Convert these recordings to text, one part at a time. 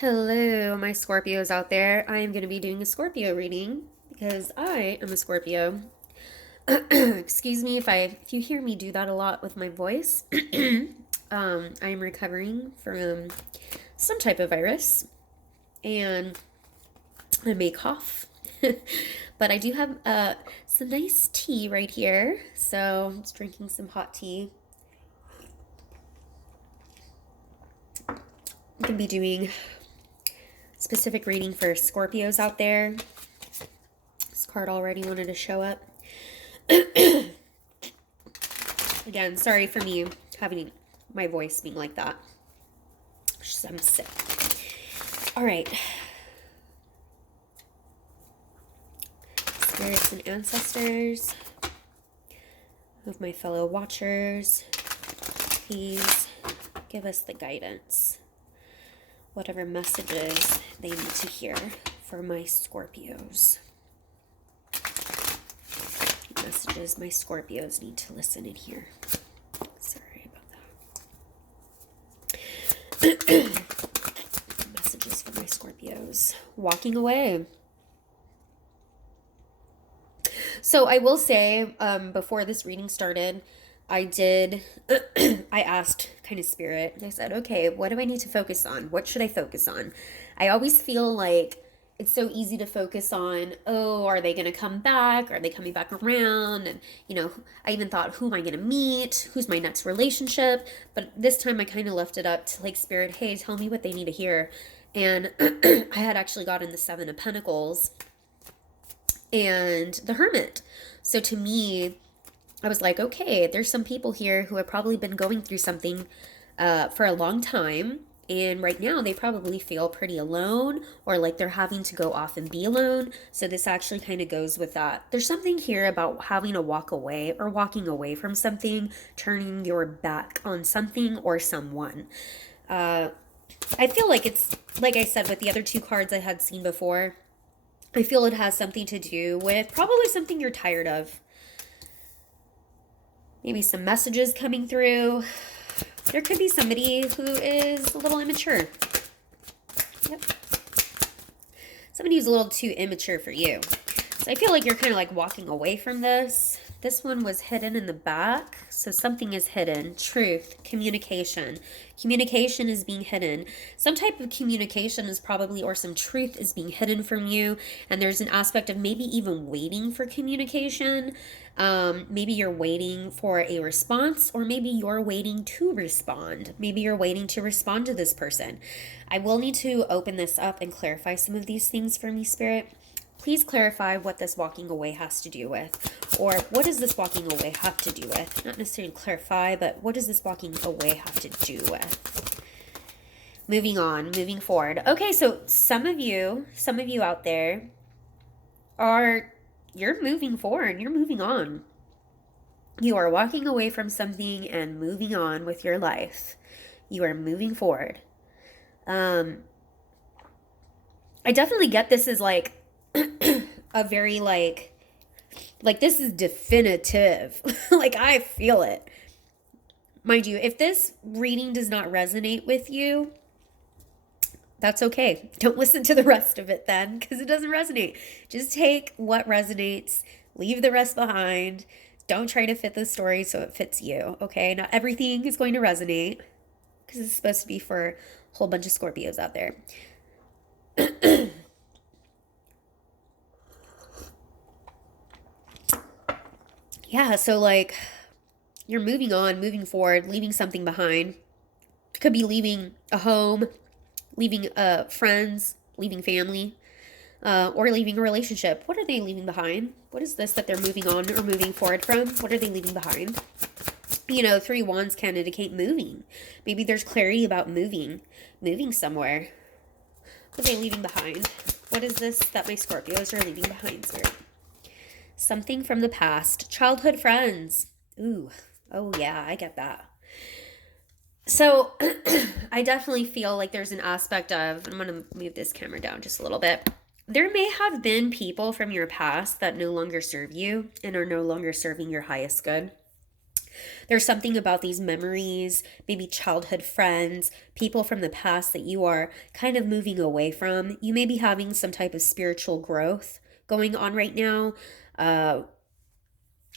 Hello, my Scorpios out there. I am going to be doing a Scorpio reading because I am a Scorpio. Excuse me if you hear me do that a lot with my voice. I am recovering from some type of virus and I may cough. But I do have some nice tea right here. So I'm just drinking some hot tea. I'm going to be doing specific reading for Scorpios out there. This card already wanted to show up. Again, sorry for me having my voice being like that. I'm sick. All right. Spirits and ancestors of my fellow watchers, please give us the guidance. Whatever messages they need to hear for my Scorpios. Messages my Scorpios need to listen and hear. Sorry about that. Messages for my Scorpios. Walking away. So I will say, before this reading started, I asked kind of spirit, I said, okay, what do I need to focus on? What should I focus on? I always feel like it's so easy to focus on, oh, are they going to come back? Are they coming back around? And, I even thought, who am I going to meet? Who's my next relationship? But this time I kind of left it up to like spirit, hey, tell me what they need to hear. And I had actually gotten the Seven of Pentacles and the Hermit. So to me, I was like, okay, there's some people here who have probably been going through something for a long time. And right now they probably feel pretty alone or like they're having to go off and be alone. So this actually kind of goes with that. There's something here about having to walk away or walking away from something, turning your back on something or someone. I feel like it's, like I said, with the other two cards I had seen before, I feel it has something to do with probably something you're tired of. Maybe some messages coming through. There could be somebody who is a little immature. Yep. Somebody who's a little too immature for you. So I feel like you're kind of like walking away from this. This one was hidden in the back. So something is hidden. Truth, communication. Communication is being hidden. Some type of communication is probably, or some truth is being hidden from you. And there's an aspect of maybe even waiting for communication. Maybe you're waiting for a response, or maybe you're waiting to respond. Maybe you're waiting to respond to this person. I will need to open this up and clarify some of these things for me, Spirit. Please clarify what this walking away has to do with, or what does this walking away have to do with? Not necessarily clarify, but what does this walking away have to do with? Moving on, moving forward. Okay, so some of you out there you're moving forward, you're moving on. You are walking away from something and moving on with your life. You are moving forward. I definitely get this as like a very like this is definitive. Like I feel it. Mind you, if this reading does not resonate with you, that's okay. Don't listen to the rest of it then, because it doesn't resonate. Just take what resonates, leave the rest behind. Don't try to fit the story so it fits you, okay? Not everything is going to resonate, because it's supposed to be for a whole bunch of Scorpios out there. Yeah, so like you're moving on, moving forward, leaving something behind. Could be leaving a home, leaving friends, leaving family, or leaving a relationship. What are they leaving behind? What is this that they're moving on or moving forward from? What are they leaving behind? Three wands can indicate moving. Maybe there's clarity about moving somewhere. What are they leaving behind? What is this that my Scorpios are leaving behind, Spirit? Something from the past. Childhood friends. Ooh. Oh, yeah, I get that. So I definitely feel like there's an aspect of, I'm going to move this camera down just a little bit. There may have been people from your past that no longer serve you and are no longer serving your highest good. There's something about these memories, maybe childhood friends, people from the past that you are kind of moving away from. You may be having some type of spiritual growth going on right now. Uh,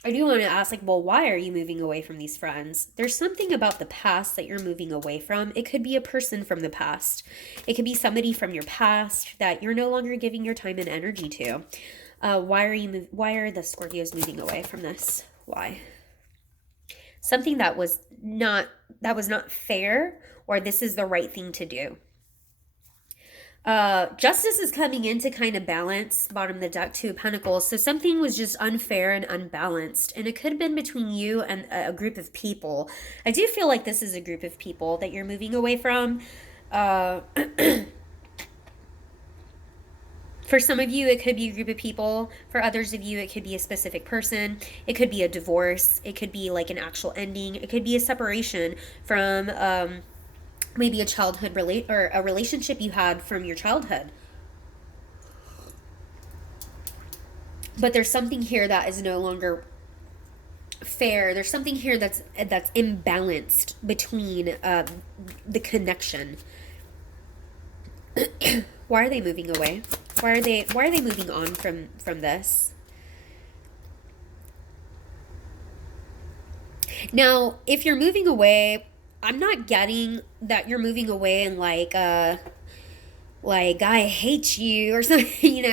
I do want to ask, like, well, why are you moving away from these friends? There's something about the past that you're moving away from. It could be a person from the past. It could be somebody from your past that you're no longer giving your time and energy to. Why are the Scorpios moving away from this? Why? Something that was not fair, or this is the right thing to do. Justice is coming in to kind of balance bottom of the deck, Two of Pentacles. So something was just unfair and unbalanced, and it could have been between you and a group of people. I do feel like this is a group of people that you're moving away from. For some of you, it could be a group of people. For others of you, it could be a specific person. It could be a divorce. It could be like an actual ending. It could be a separation from maybe a childhood or a relationship you had from your childhood. But there's something here that is no longer fair. There's something here that's imbalanced between the connection. Why are they moving away? Why are they moving on from this? Now, if you're moving away, I'm not getting that you're moving away and like I hate you or something,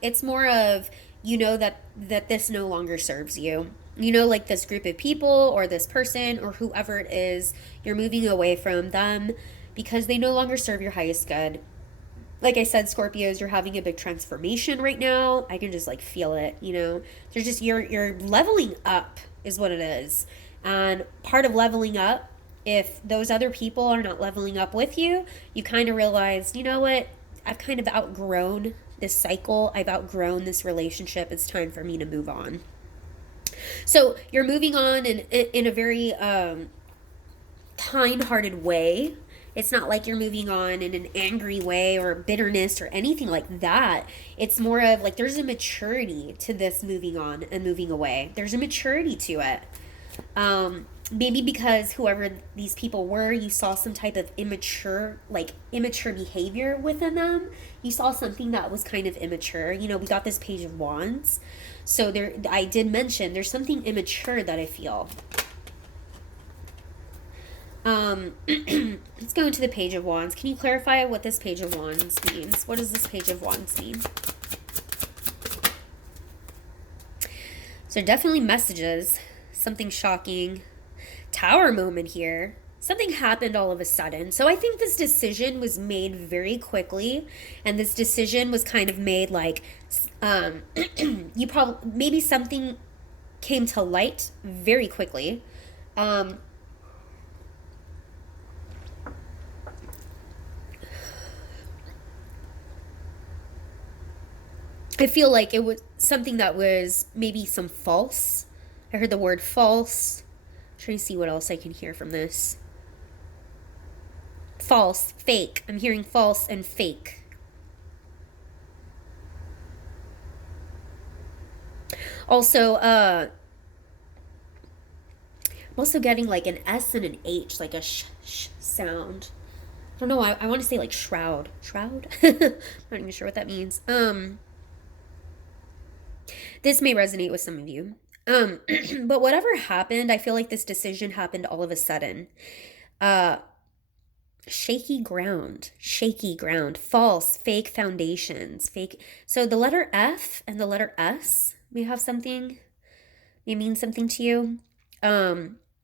it's more of, that this no longer serves you. Like this group of people or this person or whoever it is, you're moving away from them because they no longer serve your highest good. Like I said, Scorpios, you're having a big transformation right now. I can just like feel it, There's just you're leveling up is what it is. And part of leveling up, if those other people are not leveling up with you, you kind of realize, you know what? I've kind of outgrown this cycle. I've outgrown this relationship. It's time for me to move on. So you're moving on in a very kind-hearted way. It's not like you're moving on in an angry way or bitterness or anything like that. It's more of like there's a maturity to this moving on and moving away. There's a maturity to it. Maybe because whoever these people were, you saw some type of immature behavior within them. You saw something that was kind of immature. We got this Page of Wands. So I did mention there's something immature that I feel. Let's go into the Page of Wands. Can you clarify what this Page of Wands means? What does this Page of Wands mean? So definitely messages. Something shocking. Tower moment here. Something happened all of a sudden. So I think this decision was made very quickly, and this decision was kind of made like maybe something came to light very quickly. I feel like it was something that was maybe some false. I heard the word false. I'm trying to see what else I can hear from this. False, fake. I'm hearing false and fake. Also, I'm also getting like an S and an H, like a sh sound. I don't know. I want to say like shroud. Shroud? I'm not even sure what that means. This may resonate with some of you. But whatever happened, I feel like this decision happened all of a sudden. Shaky ground, false, fake foundations, fake. So the letter F and the letter S may mean something to you.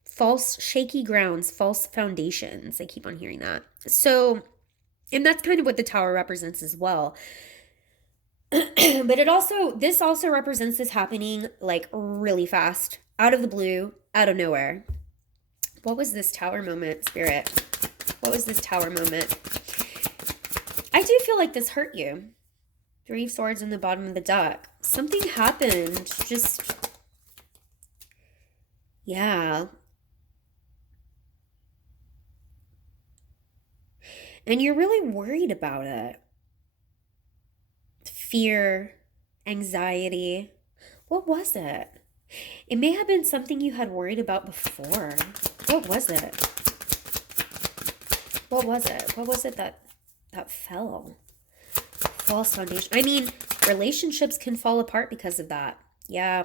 False, shaky grounds, false foundations. I keep on hearing that. So, and that's kind of what the Tower represents as well. But this also represents this happening like really fast, out of the blue, out of nowhere. What was this Tower moment, Spirit? What was this Tower moment? I do feel like this hurt you. Three of Swords in the bottom of the deck. Something happened. Just, yeah. And you're really worried about it. Fear, anxiety. What was it? It may have been something you had worried about before. What was it? What was it? What was it that fell? False foundation. I mean, relationships can fall apart because of that. Yeah.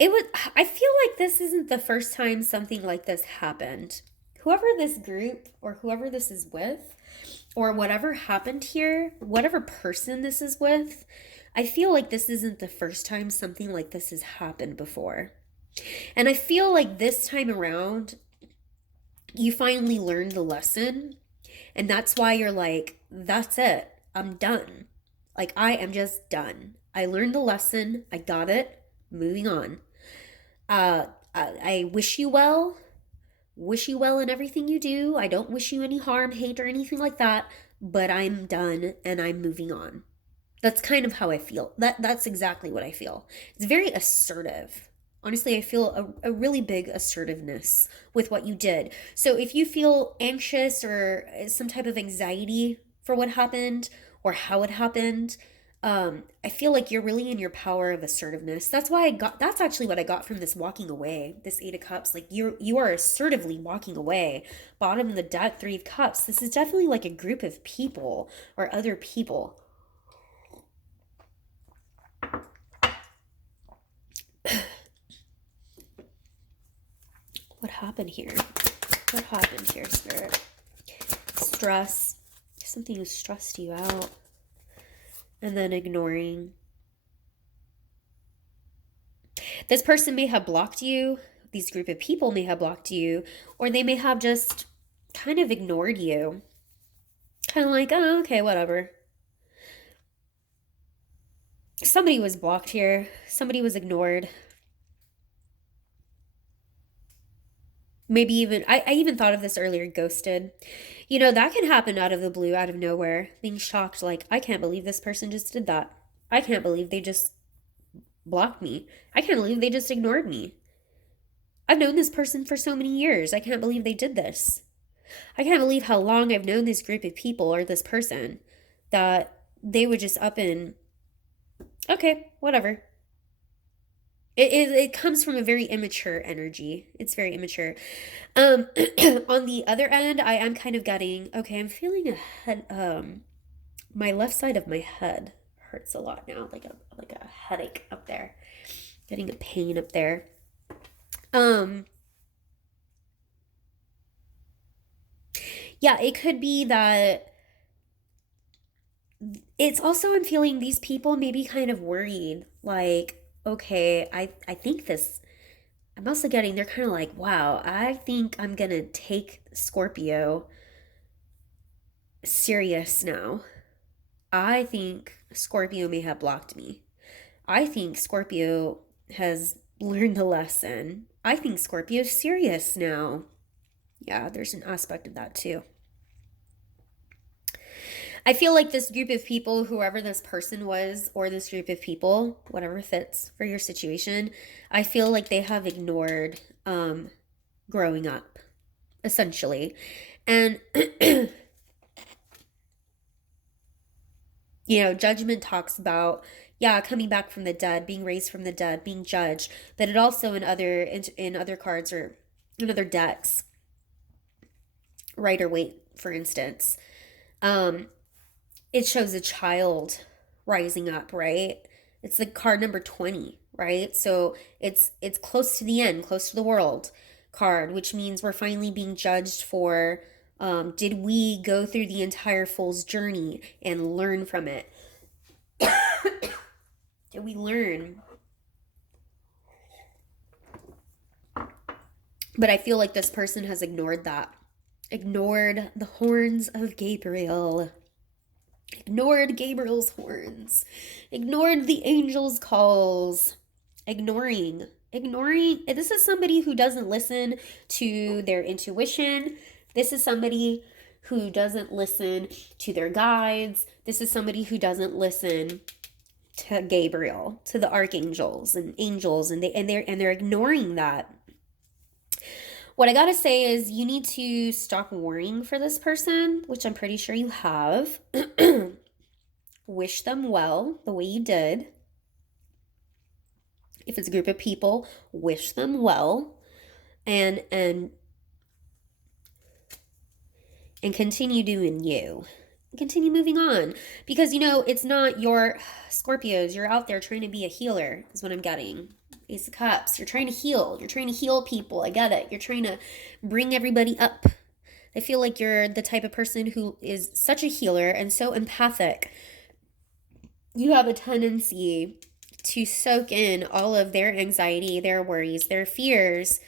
I feel like this isn't the first time something like this happened. Whoever this group or whoever this is with, or whatever happened here, whatever person this is with, I feel like this isn't the first time something like this has happened before. And I feel like this time around, you finally learned the lesson. And that's why you're like, that's it. I'm done. Like, I am just done. I learned the lesson. I got it. Moving on. I wish you well. Wish you well in everything you do. I don't wish you any harm, hate, or anything like that. But I'm done and I'm moving on. That's kind of how I feel. That's exactly what I feel. It's very assertive. Honestly, I feel a really big assertiveness with what you did. So if you feel anxious or some type of anxiety for what happened or how it happened, I feel like you're really in your power of assertiveness. That's actually what I got from this walking away, this Eight of Cups. Like you are assertively walking away. Bottom of the deck, Three of Cups. This is definitely like a group of people or other people. What happened here? What happened here, Spirit? Stress. Something has stressed you out. And then ignoring. This person may have blocked you. These group of people may have blocked you. Or they may have just kind of ignored you. Kind of like, oh, okay, whatever. Somebody was blocked here. Somebody was ignored. Maybe even, I even thought of this earlier, ghosted. You know, that can happen out of the blue, out of nowhere. Being shocked, like, I can't believe this person just did that. I can't believe they just blocked me. I can't believe they just ignored me. I've known this person for so many years. I can't believe they did this. I can't believe how long I've known this group of people or this person that they would just up and, okay, whatever. It comes from a very immature energy. It's very immature. On the other end, I am kind of getting, okay, I'm feeling a head, my left side of my head hurts a lot now, like a headache up there. Getting a pain up there. Yeah, it could be that it's also, I'm feeling these people may be kind of worried, like, okay, I think this, I'm also getting, they're kind of like, wow, I think I'm gonna take Scorpio serious now. I think Scorpio may have blocked me. I think Scorpio has learned the lesson. I think Scorpio's serious now. Yeah, there's an aspect of that too. I feel like this group of people, whoever this person was, or this group of people, whatever fits for your situation, I feel like they have ignored growing up, essentially. And, you know, judgment talks about, yeah, coming back from the dead, being raised from the dead, being judged, but it also in other cards or in other decks, Rider Waite, for instance, it shows a child rising up, right? It's the card number 20, right? So it's close to the end, close to the world card, which means we're finally being judged for did we go through the entire fool's journey and learn from it? Did we learn? But I feel like this person has ignored that. Ignored the horns of Gabriel. Ignored Gabriel's horns. Ignored the angel's calls. Ignoring. This is somebody who doesn't listen to their intuition. This is somebody who doesn't listen to their guides. This is somebody who doesn't listen to Gabriel, to the archangels and angels, and they're ignoring that. What I gotta say is you need to stop worrying for this person, which I'm pretty sure you have. Wish them well the way you did. If it's a group of people, wish them well and continue doing you. Continue moving on. Because, it's not your Scorpios. You're out there trying to be a healer, is what I'm getting. Ace of Cups. You're trying to heal. You're trying to heal people. I get it. You're trying to bring everybody up. I feel like you're the type of person who is such a healer and so empathic. You have a tendency to soak in all of their anxiety, their worries, their fears.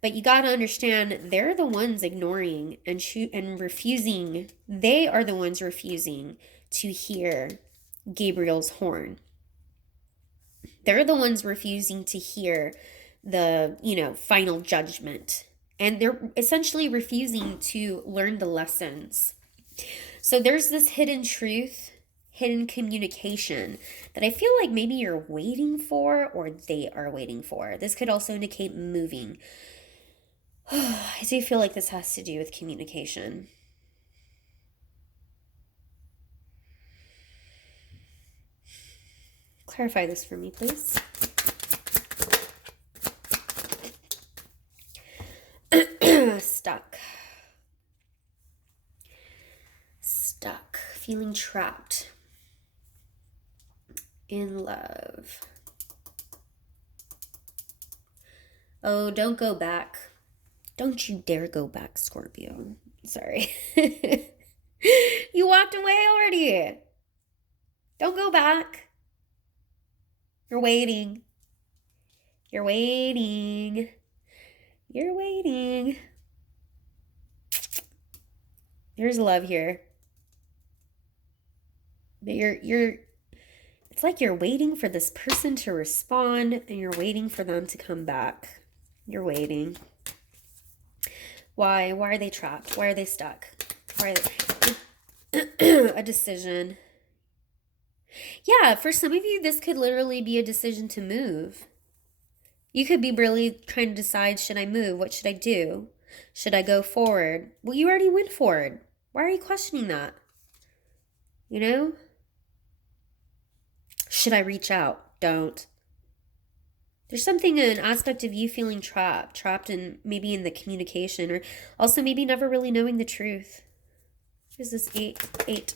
But you got to understand, they're the ones ignoring and refusing. They are the ones refusing to hear Gabriel's horn. They're the ones refusing to hear the, final judgment. And they're essentially refusing to learn the lessons. So there's this hidden truth, hidden communication that I feel like maybe you're waiting for or they are waiting for. This could also indicate moving. I do feel like this has to do with communication. Clarify this for me, please. Stuck. Feeling trapped. In love. Oh, don't go back. Don't you dare go back, Scorpio. Sorry. You walked away already. Don't go back. You're waiting. You're waiting. You're waiting. There's love here. But it's like you're waiting for this person to respond and you're waiting for them to come back. You're waiting. Why? Why are they trapped? Why are they stuck? Why are they... A decision. Yeah, for some of you, this could literally be a decision to move. You could be really trying to decide, should I move? What should I do? Should I go forward? Well, you already went forward. Why are you questioning that? Should I reach out? Don't. There's an aspect of you feeling trapped in maybe in the communication, or also maybe never really knowing the truth. What does this eight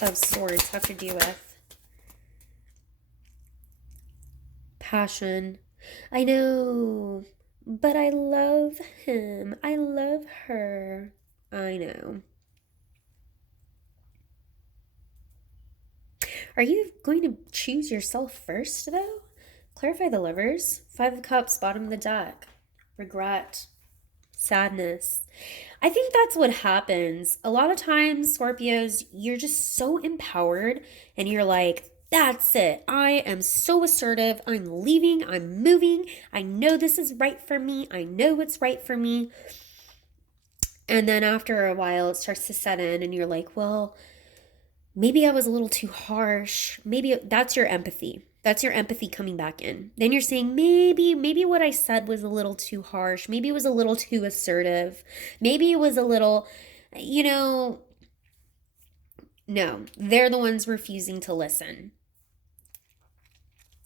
of Swords have to do with? Passion. I know, but I love him. I love her. I know. Are you going to choose yourself first, though? Clarify the Lovers. 5 of Cups, bottom of the deck. Regret. Sadness. I think that's what happens. A lot of times, Scorpios, you're just so empowered and you're like, that's it. I am so assertive. I'm leaving. I'm moving. I know this is right for me. I know what's right for me. And then after a while, it starts to set in and you're like, well, maybe I was a little too harsh. Maybe that's your empathy. That's your empathy coming back in. Then you're saying, maybe what I said was a little too harsh. Maybe it was a little too assertive. Maybe it was a little, no, they're the ones refusing to listen.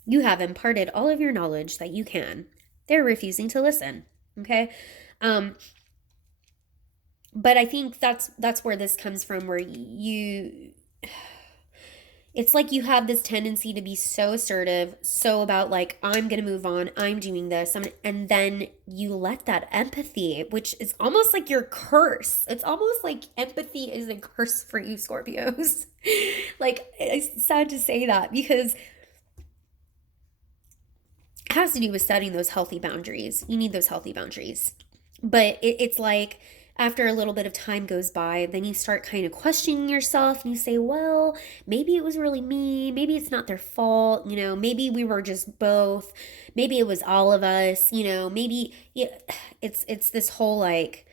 You have imparted all of your knowledge that you can. They're refusing to listen. Okay? But I think that's where this comes from, where it's like you have this tendency to be so assertive, so about like, I'm going to move on, I'm doing this, and then you let that empathy, which is almost like your curse. It's almost like empathy is a curse for you, Scorpios. Like, it's sad to say that because it has to do with setting those healthy boundaries. You need those healthy boundaries. But it's like, after a little bit of time goes by, then you start kind of questioning yourself and you say, well, maybe it was really me. Maybe it's not their fault. Maybe we were just both. Maybe it was all of us. Maybe it's this whole like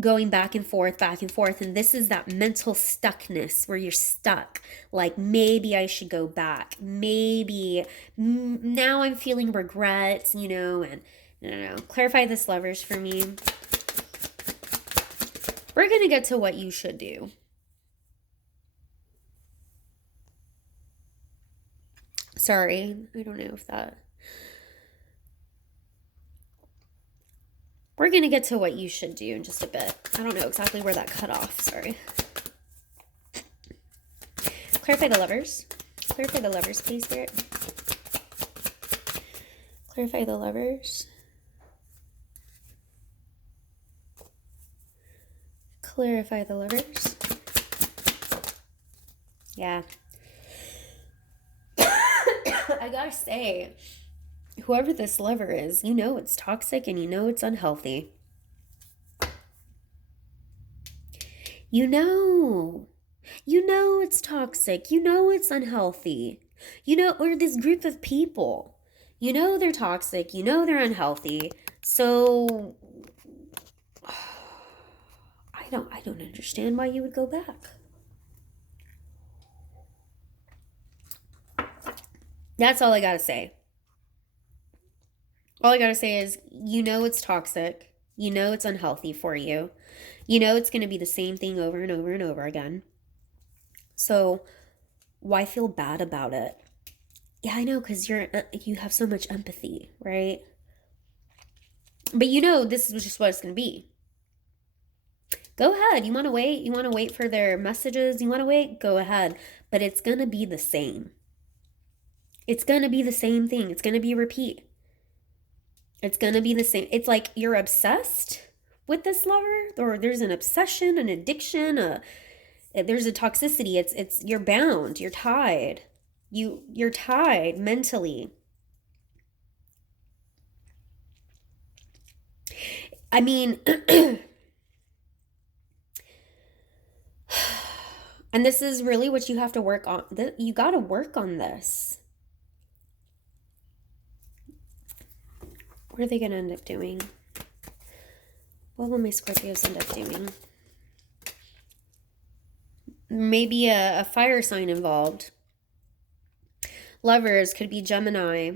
going back and forth. And this is that mental stuckness where you're stuck. Like, maybe I should go back. Maybe now I'm feeling regret, and I don't know. Clarify this, Lovers, for me. We're going to get to what you should do. Sorry, I don't know if that We're going to get to what you should do in just a bit. I don't know exactly where that cut off. Sorry. Clarify the Lovers. Clarify the Lovers, please, Spirit. Clarify the Lovers. Clarify the Lovers. Yeah. I gotta say, whoever this lover is, you know it's toxic and you know it's unhealthy. You know it's toxic. You know it's unhealthy. You know, or this group of people, you know they're toxic. You know they're unhealthy. So I don't understand why you would go back. That's all I gotta say. All I gotta say is, you know it's toxic. You know it's unhealthy for you. You know it's gonna be the same thing over and over and over again. So why feel bad about it? Yeah, I know, because you have so much empathy, right? But you know this is just what it's gonna be. Go ahead. You want to wait? You want to wait for their messages? You want to wait? Go ahead. But it's gonna be the same. It's gonna be the same thing. It's gonna be a repeat. It's gonna be the same. It's like you're obsessed with this lover, or there's an obsession, an addiction, there's a toxicity. It's you're bound, you're tied. You're tied mentally. I mean, and this is really what you have to work on. You got to work on this. What are they going to end up doing? What will my Scorpios end up doing? Maybe a fire sign involved. Lovers could be Gemini.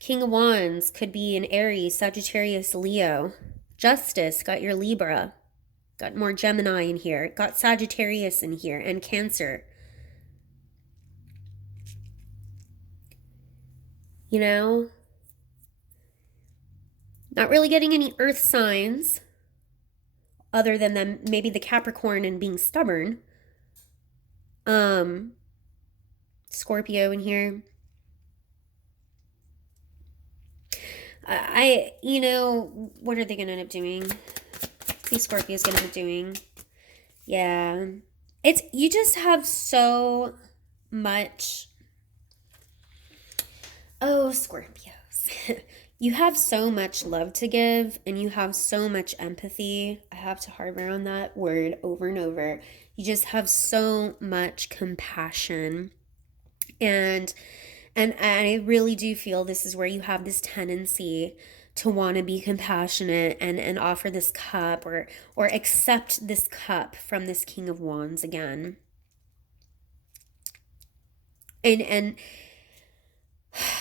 King of Wands could be an Aries, Sagittarius, Leo. Justice, got your Libra. Got more Gemini in here. Got Sagittarius in here and Cancer. You know? Not really getting any earth signs other than them, maybe the Capricorn and being stubborn. Scorpio in here. You know, what are they going to end up doing? See, Scorpio's going to end up doing. Yeah. You just have so much. Oh, Scorpios. You have so much love to give and you have so much empathy. I have to harbor on that word over and over. You just have so much compassion. And I really do feel this is where you have this tendency to want to be compassionate and offer this cup or accept this cup from this King of Wands again. And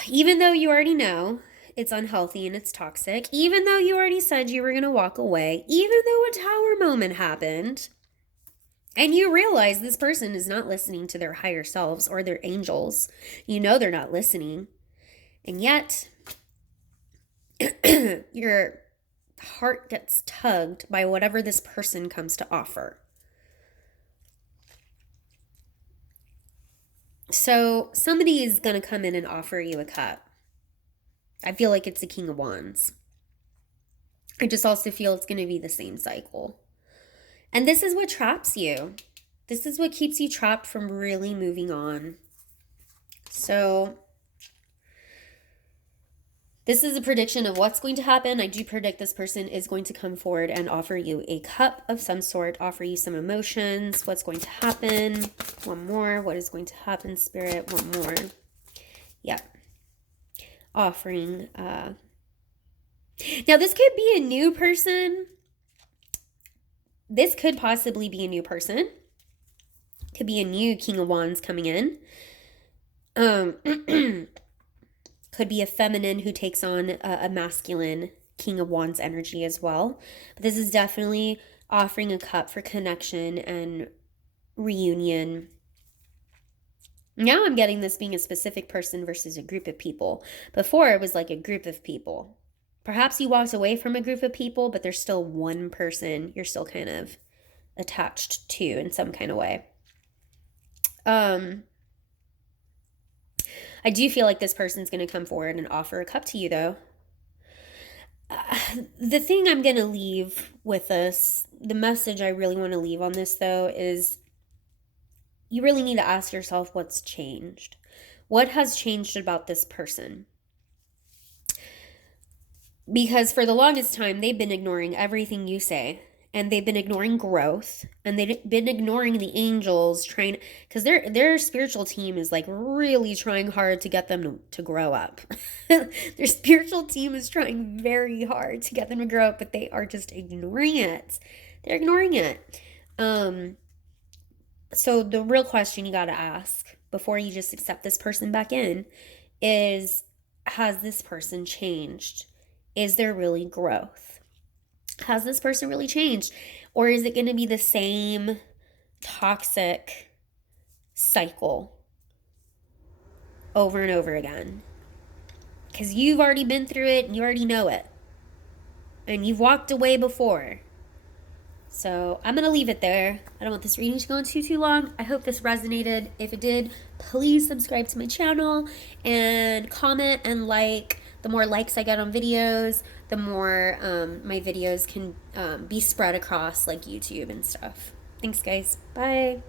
even though you already know it's unhealthy and it's toxic, even though you already said you were going to walk away, even though a tower moment happened, and you realize this person is not listening to their higher selves or their angels, you know they're not listening, and yet your heart gets tugged by whatever this person comes to offer. So somebody is going to come in and offer you a cup. I feel like it's the King of Wands. I just also feel it's going to be the same cycle. And this is what traps you. This is what keeps you trapped from really moving on. So this is a prediction of what's going to happen. I do predict this person is going to come forward and offer you a cup of some sort, offer you some emotions. What's going to happen? One more. What is going to happen, Spirit? One more. Yeah. Offering. Now, this could be a new person. This could possibly be a new person. Could be a new King of Wands coming in. Could be a feminine who takes on a masculine King of Wands energy as well. But this is definitely offering a cup for connection and reunion. Now I'm getting this being a specific person versus a group of people. Before it was like a group of people. Perhaps you walked away from a group of people, but there's still one person you're still kind of attached to in some kind of way. I do feel like this person's going to come forward and offer a cup to you, though. The thing I'm going to leave with this, the message I really want to leave on this, though, is you really need to ask yourself what's changed. What has changed about this person? Because for the longest time, they've been ignoring everything you say. And they've been ignoring growth, and they've been ignoring the angels trying, because their spiritual team is like really trying hard to get them to grow up. Their spiritual team is trying very hard to get them to grow up, but they are just ignoring it. They're ignoring it. So the real question you got to ask before you just accept this person back in is, has this person changed? Is there really growth? Has this person really changed? Or is it going to be the same toxic cycle over and over again? Because you've already been through it and you already know it. And you've walked away before. So I'm going to leave it there. I don't want this reading to go on too long. I hope this resonated. If it did, please subscribe to my channel and comment and like. The more likes I get on videos, the more my videos can be spread across like YouTube and stuff. Thanks, guys. Bye.